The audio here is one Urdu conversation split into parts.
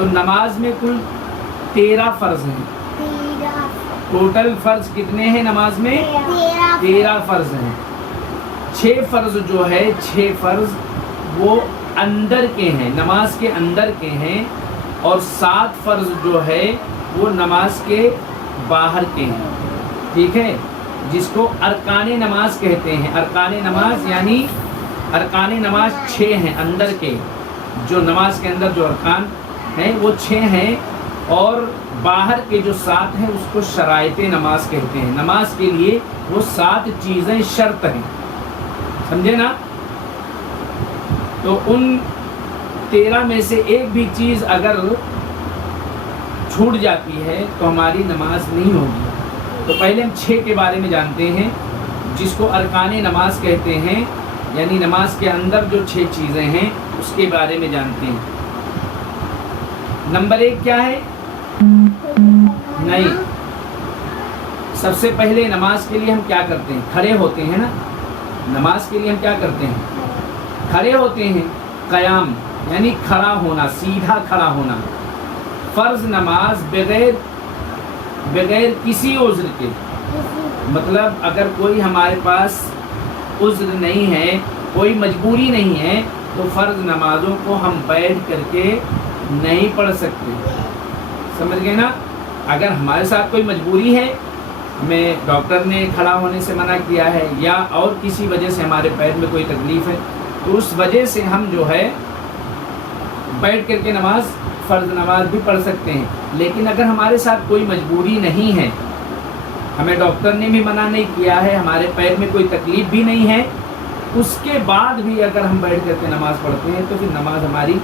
تو نماز میں کل 13 فرض ہیں. ٹوٹل فرض کتنے ہیں نماز میں؟ 13 فرض ہیں. 6 فرض جو ہے 6 فرض وہ اندر کے ہیں، نماز کے اندر کے ہیں، اور 7 فرض جو ہے وہ نماز کے باہر کے ہیں. ٹھیک ہے، جس کو ارکان نماز کہتے ہیں. ارکان نماز یعنی ارکان نماز 6 ہیں اندر کے، جو نماز کے اندر جو ارکان ہیں وہ 6 ہیں، اور باہر کے جو 7 ہیں اس کو شرائط نماز کہتے ہیں. نماز کے لیے وہ 7 چیزیں شرط ہیں، سمجھے نا؟ تو ان 13 میں سے ایک بھی چیز اگر چھوٹ جاتی ہے تو ہماری نماز نہیں ہوگی. تو پہلے ہم 6 کے بارے میں جانتے ہیں، جس کو ارکان نماز کہتے ہیں، یعنی نماز کے اندر جو 6 چیزیں ہیں اس کے بارے میں جانتے ہیں. نمبر 1 کیا ہے؟ نہیں، سب سے پہلے نماز کے لیے ہم کیا کرتے ہیں؟ کھڑے ہوتے ہیں نا. نماز کے لیے ہم کیا کرتے ہیں؟ کھڑے ہوتے ہیں. قیام یعنی کھڑا ہونا، سیدھا کھڑا ہونا. فرض نماز بغیر کسی عذر کے، مطلب اگر کوئی ہمارے پاس عذر نہیں ہے، کوئی مجبوری نہیں ہے، تو فرض نمازوں کو ہم بیٹھ کر کے نہیں پڑھ سکتے. سمجھ گئے نا؟ اگر ہمارے ساتھ کوئی مجبوری ہے، ہمیں ڈاکٹر نے کھڑا ہونے سے منع کیا ہے، یا اور کسی وجہ سے ہمارے پیر میں کوئی تکلیف ہے، تو اس وجہ سے ہم جو ہے بیٹھ کر کے فرض نماز بھی پڑھ سکتے ہیں. لیکن اگر ہمارے ساتھ کوئی مجبوری نہیں ہے، ہمیں ڈاکٹر نے بھی منع نہیں کیا ہے، ہمارے پیر میں کوئی تکلیف بھی نہیں ہے، اس کے بعد بھی اگر ہم بیٹھ کر کے نماز پڑھتے ہیں تو پھر نماز ہماری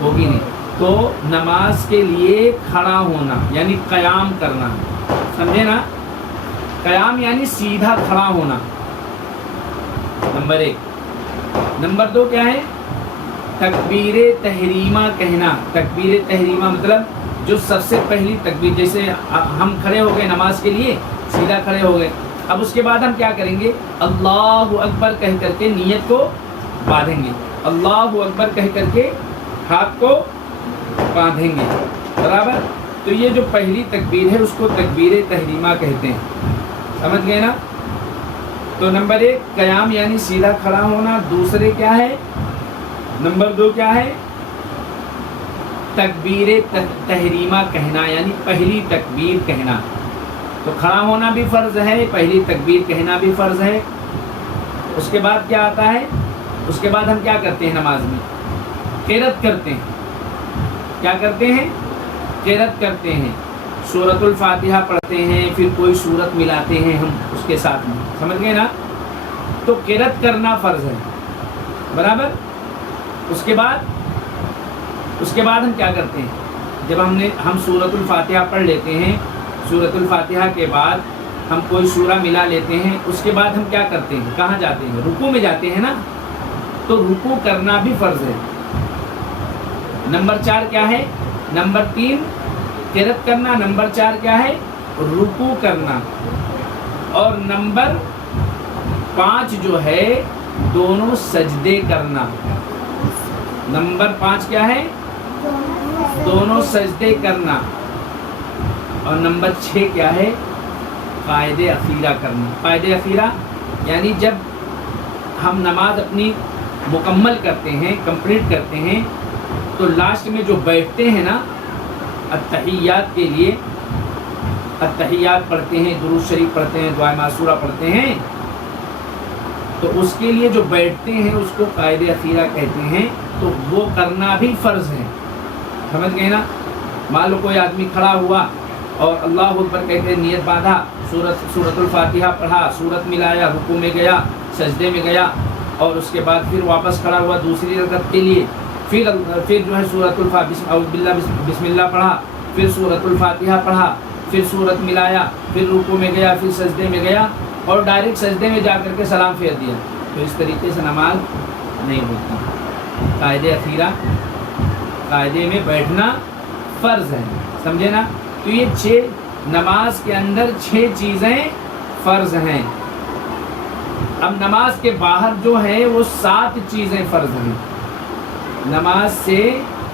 ہوگی نہیں. تو نماز کے لیے کھڑا ہونا یعنی قیام کرنا، سمجھے نا؟ قیام یعنی سیدھا کھڑا ہونا، نمبر 1. نمبر 2 کیا ہے؟ تکبیر تحریمہ کہنا. تکبیر تحریمہ مطلب جو سب سے پہلی تکبیر، جیسے ہم کھڑے ہو گئے نماز کے لیے، سیدھا کھڑے ہو گئے، اب اس کے بعد ہم کیا کریں گے؟ اللہ اکبر کہہ کر کے نیت کو باندھیں گے. اللہ اکبر کہہ کر کے ہاتھ کو باندھیں گے، برابر. تو یہ جو پہلی تکبیر ہے اس کو تکبیر تحریمہ کہتے ہیں. سمجھ گئے نا؟ تو نمبر 1 قیام یعنی سیدھا کھڑا ہونا. دوسرے کیا ہے؟ نمبر 2 کیا ہے؟ تکبیر تحریمہ کہنا یعنی پہلی تکبیر کہنا. تو کھڑا ہونا بھی فرض ہے، پہلی تکبیر کہنا بھی فرض ہے. اس کے بعد کیا آتا ہے؟ اس کے بعد ہم کیا کرتے ہیں نماز میں؟ قرات کرتے ہیں. کیا کرتے ہیں؟ قرات کرتے ہیں. سورۃ الفاتحہ پڑھتے ہیں، پھر کوئی سورت ملاتے ہیں ہم اس کے ساتھ میں. سمجھ گئے نا؟ تو قرات کرنا فرض ہے، برابر. اس کے بعد ہم کیا کرتے ہیں؟ جب ہم سورۃ الفاتحہ پڑھ لیتے ہیں، سورۃ الفاتحہ کے بعد ہم کوئی سورہ ملا لیتے ہیں، اس کے بعد ہم کیا کرتے ہیں؟ کہاں جاتے ہیں؟ رکوع میں جاتے ہیں نا. تو رکوع کرنا بھی فرض ہے. نمبر 4 کیا ہے؟ نمبر 3 قرات کرنا، نمبر 4 کیا ہے؟ رکوع کرنا. اور نمبر 5 جو ہے دونوں سجدے کرنا. نمبر 5 کیا ہے؟ دونوں سجدے کرنا. اور نمبر 6 کیا ہے؟ قائد اخیرہ کرنا. قائد اخیرہ یعنی جب ہم نماز اپنی مکمل کرتے ہیں، کمپلیٹ کرتے ہیں، تو لاسٹ میں جو بیٹھتے ہیں نا التحیات کے لیے، التحیات پڑھتے ہیں، درود شریف پڑھتے ہیں، دعائے معصورہ پڑھتے ہیں، تو اس کے لیے جو بیٹھتے ہیں اس کو قائد اخیرہ کہتے ہیں. تو وہ کرنا بھی فرض ہے. سمجھ گئے نا؟ مان لو کوئی آدمی کھڑا ہوا اور اللہ اکبر کہتے نیت باندھا، سورۃ الفاتحہ پڑھا، سورت ملایا، رکوع میں گیا، سجدے میں گیا، اور اس کے بعد پھر واپس کھڑا ہوا دوسری رکعت کے لیے، پھر جو ہے سورۃ الفاتحہ اعوذ باللہ بسم اللہ پڑھا، پھر سورۃ الفاتحہ پڑھا، پھر سورت ملایا، پھر رکوع میں گیا، پھر سجدے میں گیا، اور ڈائریکٹ سجدے میں جا کر کے سلام پھیر دیا، تو اس طریقے سے نماز نہیں ہوتی. قائد اخیرہ، قاعدے میں بیٹھنا فرض ہے. سمجھے نا؟ تو یہ 6 نماز کے اندر 6 چیزیں فرض ہیں. اب نماز کے باہر جو ہے وہ 7 چیزیں فرض ہیں. نماز سے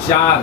4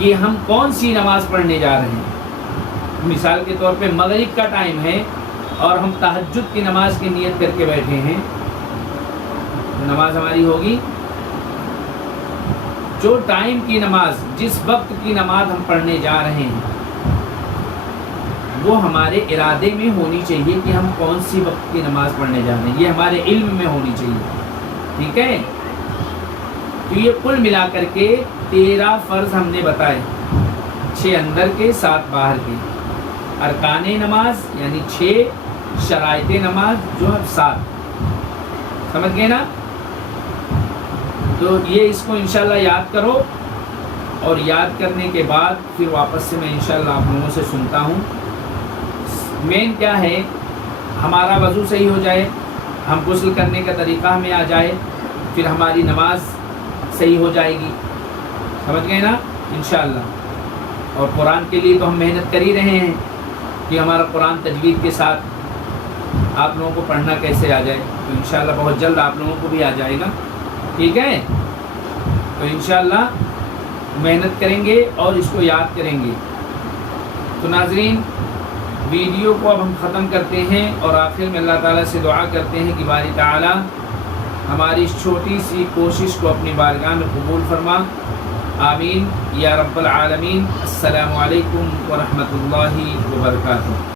کہ ہم کون سی نماز پڑھنے جا رہے ہیں. مثال کے طور پہ مغرب کا ٹائم ہے اور ہم تہجد کی نماز کی نیت کر کے بیٹھے ہیں، تو نماز ہماری ہوگی. جو ٹائم کی نماز، جس وقت کی نماز ہم پڑھنے جا رہے ہیں، وہ ہمارے ارادے میں ہونی چاہیے کہ ہم کون سی وقت کی نماز پڑھنے جا رہے ہیں، یہ ہمارے علم میں ہونی چاہیے. ٹھیک ہے؟ تو یہ کل ملا کر کے 13 فرض ہم نے بتائے، 6 اندر کے 7 باہر کے. ارکان نماز یعنی 6، شرائط نماز جو ہے 7. سمجھ گئے نا؟ تو یہ اس کو انشاءاللہ یاد کرو، اور یاد کرنے کے بعد پھر واپس سے میں انشاءاللہ آپ لوگوں سے سنتا ہوں. مین کیا ہے، ہمارا وضو صحیح ہو جائے، ہم غسل کرنے کا طریقہ ہمیں آ جائے، پھر ہماری نماز صحیح ہو جائے گی. سمجھ گئے نا انشاءاللہ. اور قرآن کے لیے تو ہم محنت کر ہی رہے ہیں کہ ہمارا قرآن تجوید کے ساتھ آپ لوگوں کو پڑھنا کیسے آ جائے. تو انشاءاللہ بہت جلد آپ لوگوں کو بھی آ جائے گا. ٹھیک ہے؟ تو انشاءاللہ محنت کریں گے اور اس کو یاد کریں گے. تو ناظرین، ویڈیو کو اب ہم ختم کرتے ہیں اور آخر میں اللہ تعالیٰ سے دعا کرتے ہیں کہ باری تعالیٰ ہماری اس چھوٹی سی کوشش کو اپنی بارگاہ میں قبول فرما. آمین یا رب العالمین. السلام علیکم ورحمۃ اللہ وبرکاتہ.